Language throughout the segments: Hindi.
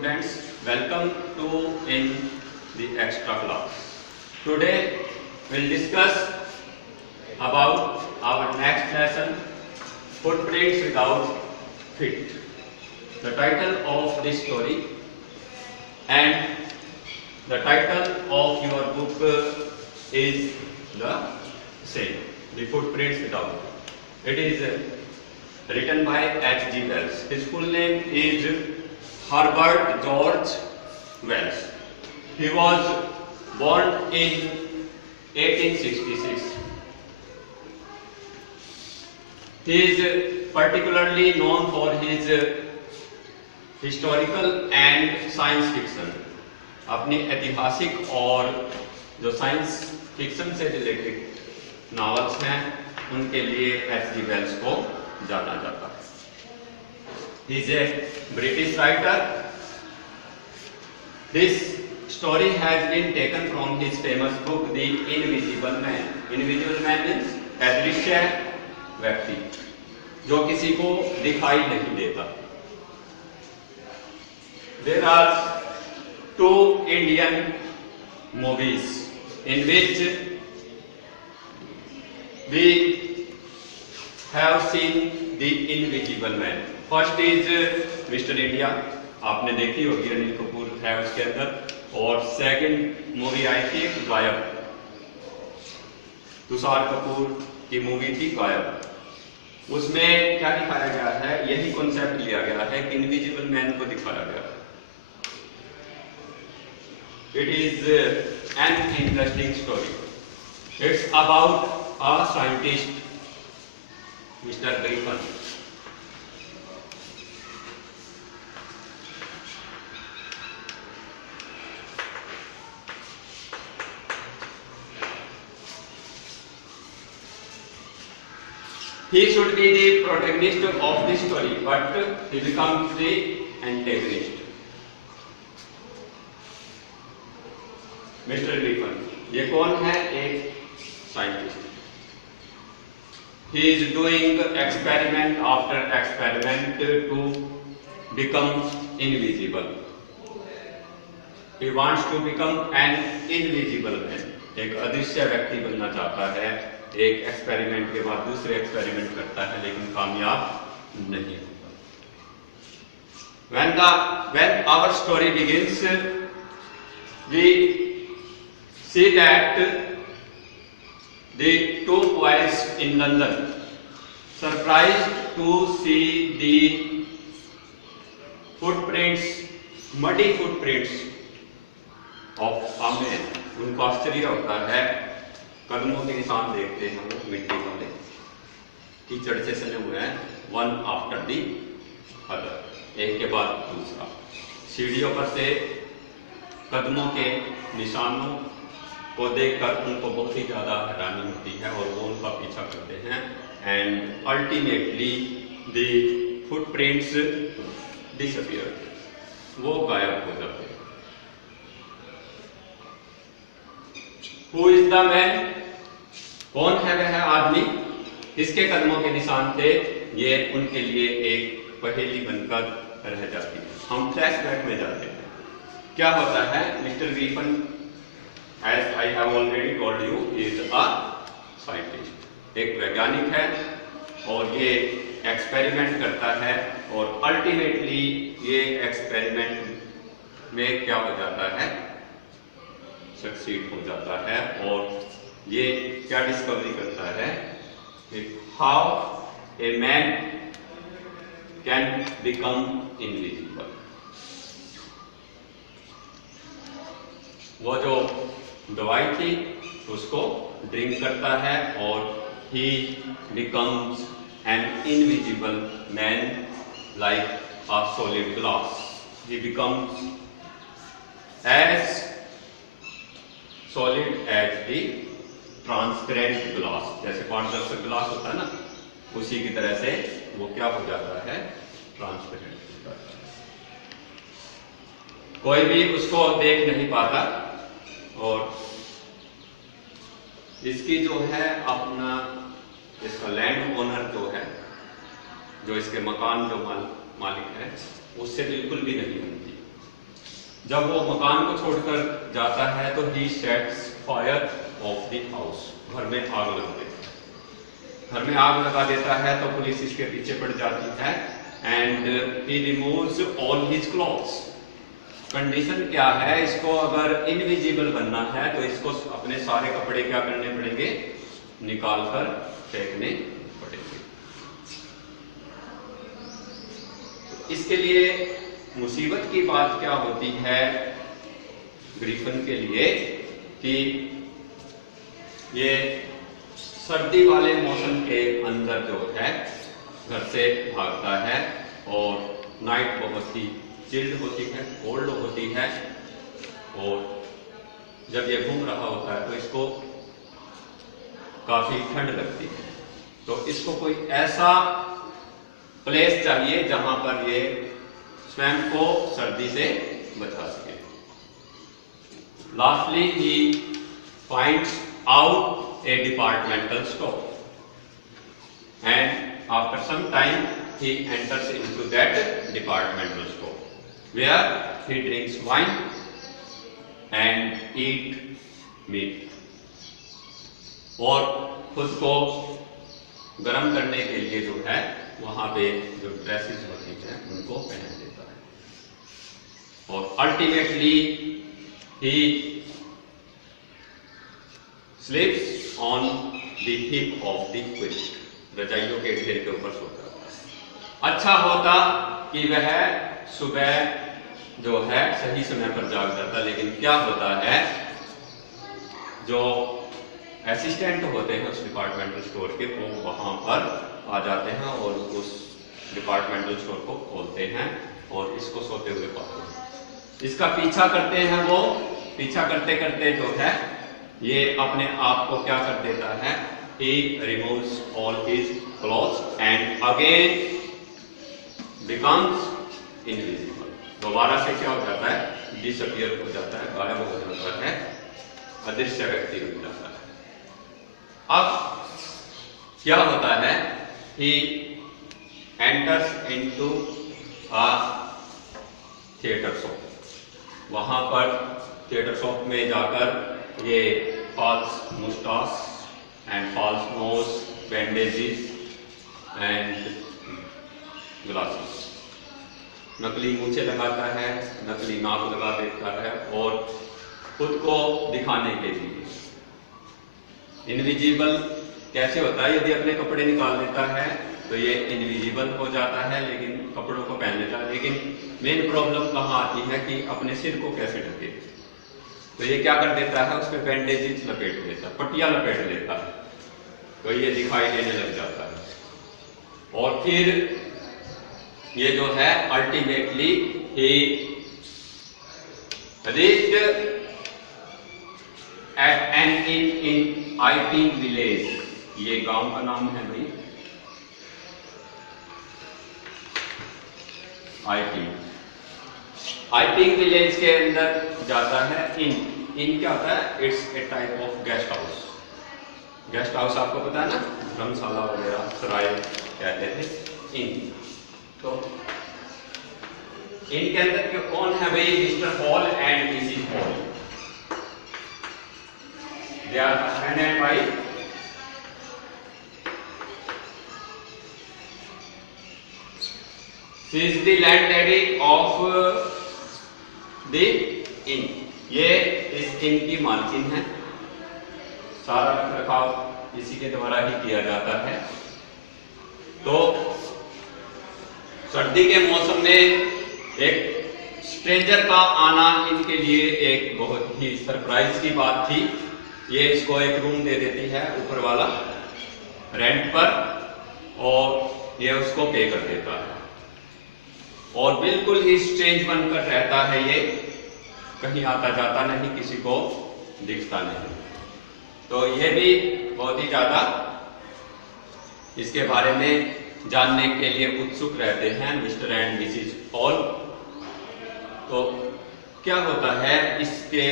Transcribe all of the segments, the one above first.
students, welcome to in the extra class. Today we'll discuss about our next lesson, footprints without feet. The title of this story and the title of your book is the same, The Footprints Without. It is written by H.G. Wells. His full name is Herbert George Wells. He was born in 1866. He is particularly known for his historical and science fiction. अपनी ऐतिहासिक और जो साइंस फिक्शन से रिलेटेड नॉवेल्स हैं उनके लिए H.G. वेल्स को जाना जाता है. He is a British writer. This story has been taken from his famous book The Invisible Man. Invisible Man means अदृश्य व्यक्ति जो किसी को दिखाई नहीं देता. There are two Indian movies in which we have seen the Invisible Man. First is Mr. India, आपने देखी होगी, अनिल कपूर है उसके अंदर. और सेकंड मूवी आई थी गायब, तुषार कपूर की मूवी थी गायब. उसमें क्या दिखाया गया है, यही कॉन्सेप्ट लिया गया है कि इनविजिबल मैन को दिखाया गया है. It is an interesting story. It's about a scientist, Mr. Griffin. He should be the protagonist of this story, but he becomes the antagonist. Mister Griffin ये कौन है? एक scientist. He is doing experiment after experiment to become invisible. He wants to become an invisible man. एक अदृश्य व्यक्ति बनना चाहता है. एक एक्सपेरिमेंट के बाद दूसरे एक्सपेरिमेंट करता है लेकिन कामयाब नहीं होता. when our story begins, we see that the two boys in London, surprised to see the footprints, muddy footprints of a man. उनको आश्चर्य होता है, कदमों के निशान देखते हैं वो मिट्टी वाले, कीचड़ से सने हुए हैं, वन आफ्टर दी अदर, एक के बाद दूसरा. सीढ़ियों पर से कदमों के निशानों को देखकर उनको बहुत ही ज़्यादा हैरानी होती है और वो उनका पीछा करते हैं. And ultimately the footprints disappear, वो गायब हो जाते हैं. Who is the man? कौन है वह आदमी? किसके कदमों के निशान थे? ये उनके लिए एक पहेली बनकर रह जाती है. हम फ्लैशबैक में जाते हैं. क्या होता है? Mister Griffin, as I have already told you, is a scientist. एक वैज्ञानिक है और ये एक्सपेरिमेंट करता है और अल्टीमेटली ये एक्सपेरिमेंट में क्या हो जाता है? सक्सीड हो जाता है. और ये क्या डिस्कवरी करता है? How a man can become invisible. वो जो दवाई थी उसको ड्रिंक करता है और he becomes an invisible man like a solid glass. He becomes as solid as the transparent glass. जैसे पारदर्शक ग्लास होता है ना, उसी की तरह से वो क्या हो जाता है? ट्रांसपेरेंट हो जाता है. कोई भी उसको देख नहीं पाता. और इसकी जो है अपना, इसका लैंड ओनर जो है, जो इसके मकान जो मालिक है, उससे बिल्कुल भी नहीं बनती. जब वो मकान को छोड़कर जाता है तो he sets fire of the house, घर में आग लगा देता है। घर में आग लगा देता है तो पुलिस इसके पीछे पड़ जाती है and he removes all his clothes. Condition क्या है, इसको अगर इनविजिबल बनना है तो इसको अपने सारे कपड़े क्या करने पड़ेंगे, निकाल कर फेंकने पड़ेंगे। इसके लिए मुसीबत की बात क्या होती है ग्रिफिन के लिए कि ये सर्दी वाले मौसम के अंदर जो है घर से भागता है और नाइट बहुत ही चिल्ड होती है, कोल्ड होती है, और जब ये घूम रहा होता है तो इसको काफी ठंड लगती है। तो इसको कोई ऐसा प्लेस चाहिए जहां पर ये स्वयं को सर्दी से बचा सके। Lastly he finds out a departmental store and after some time he enters into that departmental store where he drinks wine and eat meat, और खुद को गर्म करने के लिए जो है वहां पे जो ड्रेसेस होती हैं उनको पहन लेता है, और ultimately he sleeps on the hip of the quilt, रजाइयों के ढेर के ऊपर सोता है। अच्छा होता कि वह सुबह जो है सही समय पर जाग जाता, लेकिन क्या होता है जो असिस्टेंट होते हैं उस डिपार्टमेंटल स्टोर के, वो वहां पर आ जाते हैं और उस डिपार्टमेंटल स्टोर को खोलते हैं और इसको सोते हुए पाते हैं। इसका पीछा करते हैं, वो पीछा करते करते जो है ये अपने आप को क्या कर देता है, he removes all his clothes and again becomes invisible। दोबारा से क्या हो जाता है, डिसअपियर हो जाता है, गायब हो जाता है, अदृश्य व्यक्ति बन जाता है। अब क्या होता है, he enters into a theater shop। वहां पर थिएटर शॉप में जाकर ये false moustaches and false nose, bandages and glasses, नकली मूछें लगाता है, नकली नाक लगा देता है, और खुद को दिखाने के लिए इनविजिबल कैसे होता है, यदि अपने कपड़े निकाल लेता है तो ये इनविजिबल हो जाता है, लेकिन कपड़ों को पहन लेता है। लेकिन मेन प्रॉब्लम कहाँ आती है कि अपने सिर को कैसे ढके, तो ये क्या कर देता है, उस पर बैंडेजेस लपेट देता है, पट्टियां लपेट लेता है, तो ये दिखाई देने लग जाता है। और फिर ये जो है ultimately he reached at an inn in Iping village। ये गांव का नाम है भाई, आईपिंग विलेज के अंदर जाता है। इन क्या होता है, it's a type of guest house. Guest house आपको पता है ना, धर्मशाला वगैरह, सराय कहते थे इन। तो इनके अंदर जो कौन है भाई, Mister Hall and Mrs Hall, they are husband and wife. She is the landlady of the inn. ये इस इन की मालकिन है, सारा रखरखाव इसी के द्वारा ही किया जाता है। तो सर्दी के मौसम में एक स्ट्रेंजर का आना इनके लिए एक बहुत ही सरप्राइज की बात थी। ये इसको एक रूम दे देती है ऊपर वाला रेंट पर, और ये उसको पे कर देता है, और बिल्कुल ही स्ट्रेंज बनकर रहता है। ये कहीं आता जाता नहीं, किसी को दिखता नहीं। तो ये भी बहुत ही ज्यादा इसके बारे में जानने के लिए उत्सुक रहते हैं मिस्टर एंड मिसिज हॉल। तो क्या होता है, इसके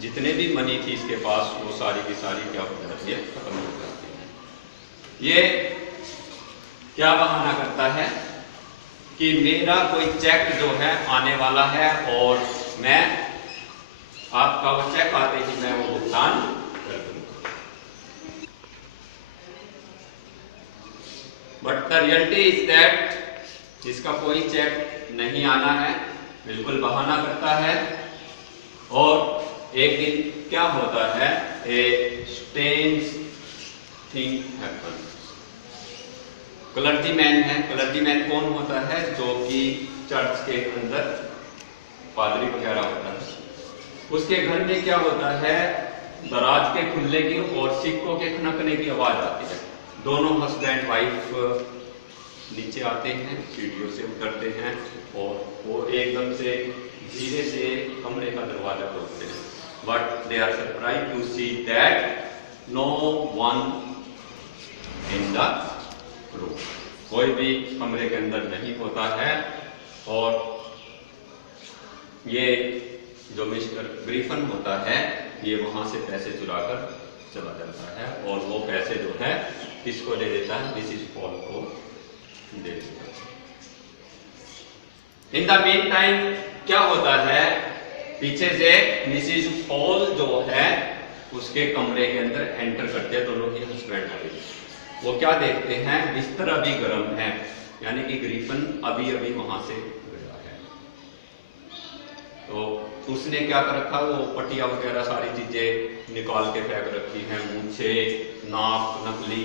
जितने भी मनी थी इसके पास, वो सारी की सारी क्या हो जाती है, खत्म हो जाती है। ये क्या बहाना करता है कि मेरा कोई चेक जो है आने वाला है, और मैं आपका वो चेक आते ही मैं वो भुगतान कर दूंगा। But the reality is that इसका कोई चेक नहीं आना है, बिल्कुल बहाना करता है। और एक दिन क्या होता है, a strange thing happens. Clergyman है, क्लर्जीमैन कौन होता है, जो कि चर्च के अंदर पादरी वगैरह होता है, उसके घर में क्या होता है, दराज के खुलने की और सिक्कों के खनकने की आवाज आती है। दोनों हस्बैंड वाइफ नीचे आते हैं, सीढ़ियों से उतरते हैं और वो एकदम से धीरे से कमरे का दरवाजा खोलते हैं। But they are surprise to see that no one in the room, कोई भी कमरे के अंदर नहीं होता है। और ये जो मिस्टर ग्रिफिन होता है, ये वहां से पैसे चुराकर चला जाता है और वो पैसे जो है किसको दे देता है, मिसिस पॉल को दे देता है। इन द मीन टाइम क्या होता है, पीछे से मिसिस पॉल जो है उसके कमरे के अंदर एंटर करते हैं दोनों ही हस्बैंड वाइफ। वो क्या देखते हैं, बिस्तर अभी गर्म है, यानी कि ग्रिफिन अभी अभी वहां से गया है। तो उसने क्या कर रखा, वो पटिया वगैरह सारी चीजें निकाल के फेंक रखी हैं, मूछे, नाक नकली।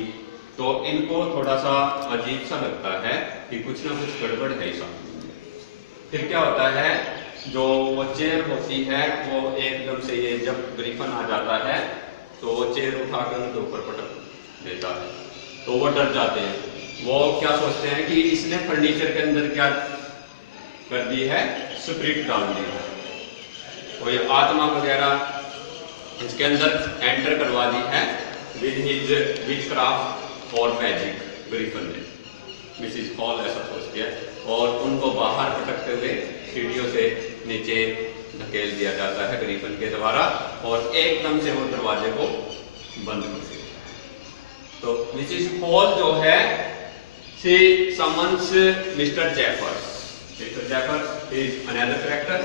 तो इनको थोड़ा सा अजीब सा लगता है कि कुछ ना कुछ गड़बड़ है इस आदमी में। फिर क्या होता है, जो वो चेयर होती है वो एकदम से, ये जब ग्रिफिन आ जाता है तो वो चेयर उठाकर उनके ऊपर पटक देता है। तो वो डर जाते हैं। वो क्या सोचते हैं कि इसने फर्नीचर के अंदर क्या कर दी है, स्पिरिट डाल दी है, कोई आत्मा वगैरह इसके अंदर एंटर करवा दी है विद हिज विचक्राफ्ट और मैजिक। ग्रिफिन ने, मिसिस पॉल ऐसा सोचती है और उनको बाहर पटकते हुए सीढ़ियों से नीचे धकेल दिया जाता है ग्रिफिन के द्वारा और एकदम से वो दरवाजे को बंद कर देता है। तो मिसिस पॉल जो है, she summons mister Jeffers. Mister Jeffers is another character.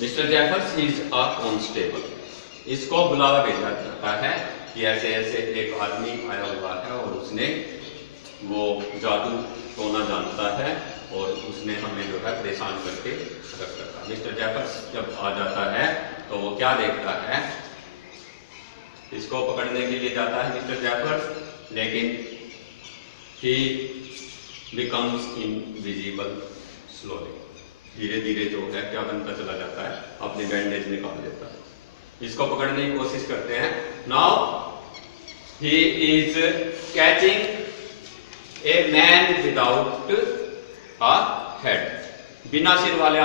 Mister Jeffers is a constable. इसको बुलावा भेजा जाता है कि ऐसे ऐसे एक आदमी आया हुआ है और उसने वो जादू टोना जानता है और उसने हमें जो है परेशान करके रख रखा। मिस्टर जेफर्स जब आ जाता है तो वो क्या देखता है, इसको पकड़ने के लिए जाता है मिस्टर जेफर्स, लेकिन ही बिकम्स इनविजिबल स्लोली। धीरे धीरे जो है क्या बनता चला जाता है, अपनी बैंडेज निकाल देता है। इसको पकड़ने की कोशिश करते हैं। Now he is catching a man without a head, बिना सिर वाले